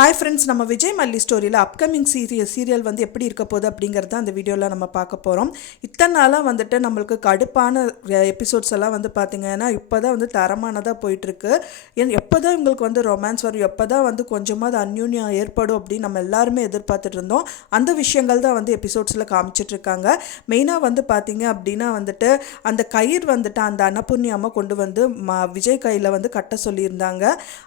Hi friends நம்ம விஜய் மல்லி ஸ்டோரியில் அப்கமிங் சீரியல் சீரியல் வந்து எப்படி இருக்க போகுது அப்படிங்கிறது அந்த வீடியோவில் நம்ம பார்க்க போகிறோம் இத்தனை நாளாக வந்துட்டு நம்மளுக்கு கடுப்பான எபிசோட்ஸ் எல்லாம் வந்து பார்த்திங்கன்னா இப்போ தான் வந்து தரமானதாக போயிட்டுருக்கு. ஏன் எப்போ தான் இவங்களுக்கு வந்து ரொமான்ஸ் வரும் எப்போ தான் வந்து கொஞ்சமாக அது அந்யூன்யம் ஏற்படும் அப்படின்னு நம்ம எல்லாருமே எதிர்பார்த்துட்டு இருந்தோம். அந்த விஷயங்கள் தான் வந்து எபிசோட்ஸில் காமிச்சிட்ருக்காங்க மெயினாக வந்து பார்த்திங்க அப்படின்னா வந்துட்டு அந்த கயிறு வந்துட்டு அந்த அன்னபூர்ணி கொண்டு வந்து ம விஜய் கையில் வந்து கட்ட சொல்லியிருந்தாங்க.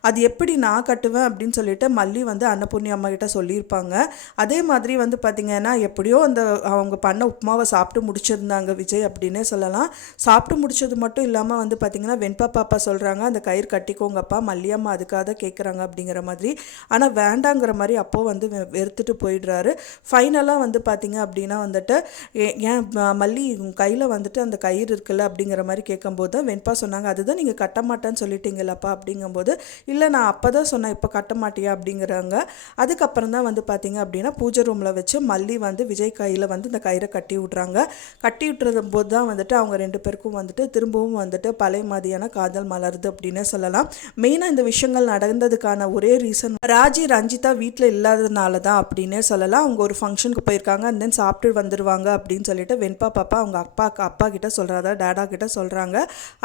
அது எப்படி நான் கட்டுவேன் அப்படின்னு சொல்லிட்டு மல்லி வந்து அன்னபூர்ணி அம்மாகிட்ட சொல்லியிருப்பாங்க. அதே மாதிரி வந்து பார்த்திங்கன்னா எப்படியோ அந்த அவங்க பண்ண உப்புமாவை சாப்பிட்டு முடிச்சிருந்தாங்க விஜய் அப்படின்னே சொல்லலாம். சாப்பிட்டு முடிச்சது மட்டும் இல்லாமல் வந்து பார்த்திங்கன்னா வெண்பா பாப்பா சொல்கிறாங்க அந்த கயிறு கட்டிக்கோங்கப்பா மல்லியம்மா அதுக்காக தான் கேட்குறாங்க அப்படிங்கிற மாதிரி. ஆனால் வேண்டாங்கிற மாதிரி அப்போ வந்து வெறுத்துட்டு போயிடுறாரு. ஃபைனலாக வந்து பார்த்திங்க அப்படின்னா வந்துட்டு ஏ- ஏன் மல்லி உன் கையில் வந்துட்டு அந்த கயிறு இருக்குல்ல அப்படிங்கிற மாதிரி கேட்கும்போது தான் வெண்பா சொன்னாங்க. அதுதான் நீங்கள் கட்ட மாட்டேன்னு சொல்லிட்டீங்களப்பா? அப்படிங்கும்போது இல்லை நான் அப்போ தான் சொன்னேன் இப்போ கட்ட மாட்டியா அப்படிங்கிறாங்க. அதுக்கப்புறம் தான் வந்து பார்த்தீங்க அப்படின்னா பூஜை ரூமில் வச்சு மல்லி வந்து விஜய் கையில் வந்து இந்த கயிறை கட்டி விட்றாங்க. கட்டி விட்டுறது போது தான் வந்துட்டு அவங்க ரெண்டு பேருக்கும் வந்துட்டு திரும்பவும் வந்துட்டு பழைய மாதிரியான காதல் மலருது அப்படின்னே சொல்லலாம். மெயினாக இந்த விஷயங்கள் நடந்ததுக்கான ஒரே ரீசன் ராஜி ரஞ்சிதா வீட்டில் இல்லாததுனால தான் அப்படின்னே சொல்லலாம். அவங்க ஒரு ஃபங்க்ஷனுக்கு போயிருக்காங்க அண்ட் தென் சாப்பிட்டு வந்துடுவாங்க அப்படின்னு சொல்லிட்டு வெண்பா பாப்பா அவங்க அப்பா அப்பா கிட்ட சொல்கிறாரா டேடா கிட்ட சொல்கிறாங்க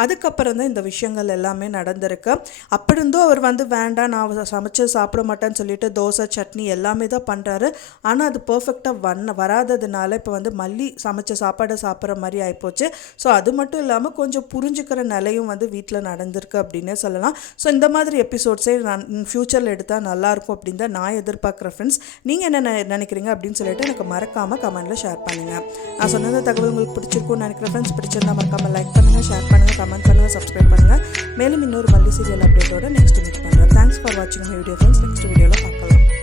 அதுக்கப்புறம் தான் இந்த விஷயங்கள் எல்லாமே நடந்திருக்கு. அப்படி இருந்தும் அவர் வந்து வேண்டாம் நான் சமைச்சு சாப்பிட மாட்டேன் மாட்டேன்னு சொல்லிட்டு தோசை சட்னி எல்லாமே தான் பண்ணுறாரு ஆனால் அது பர்ஃபெக்டாக வண்ண வராததுனால இப்போ வந்து மல்லி சமைச்ச சாப்பாடை சாப்பிட்ற மாதிரி ஆகிப்போச்சு ஸோ அது மட்டும் இல்லாமல் கொஞ்சம் புரிஞ்சுக்கிற நிலையும் வந்து வீட்டில் நடந்திருக்கு அப்படின்னே சொல்லலாம். ஸோ இந்த மாதிரி எபிசோட்ஸே நான் ஃப்யூச்சரில் எடுத்தால் நல்லாயிருக்கும் அப்படின்னு தான் நான் எதிர்பார்க்குற ஃப்ரெண்ட்ஸ் நீங்கள் என்ன நெ- நினைக்கிறீங்க அப்படின்னு சொல்லிட்டு எனக்கு மறக்காமல் கமெண்ட்டில் ஷேர் பண்ணுங்கள் நான் சொன்னது தகவல் உங்களுக்கு பிடிச்சிருக்கும்னு நினைக்கிறேன் ஃப்ரெண்ட்ஸ் பிடிச்சிருந்தா மறக்காமல் லைக் பண்ணுங்கள் ஷேர் பண்ணுங்கள் கமெண்ட் பண்ணுங்கள் சப்ஸ்கிரைப் பண்ணுங்கள் மேலும் இன்னொரு மல்லி சீரியல் அப்டேட்டோட நெக்ஸ்ட் மீட் பண்ணுறேன் தேங்க்ஸ் ஃபார் வாட்சிங் வீடியோ ஃப்ரெண்ட்ஸ் நெக்ஸ்ட் வீடியோவில் பார்க்கலாம்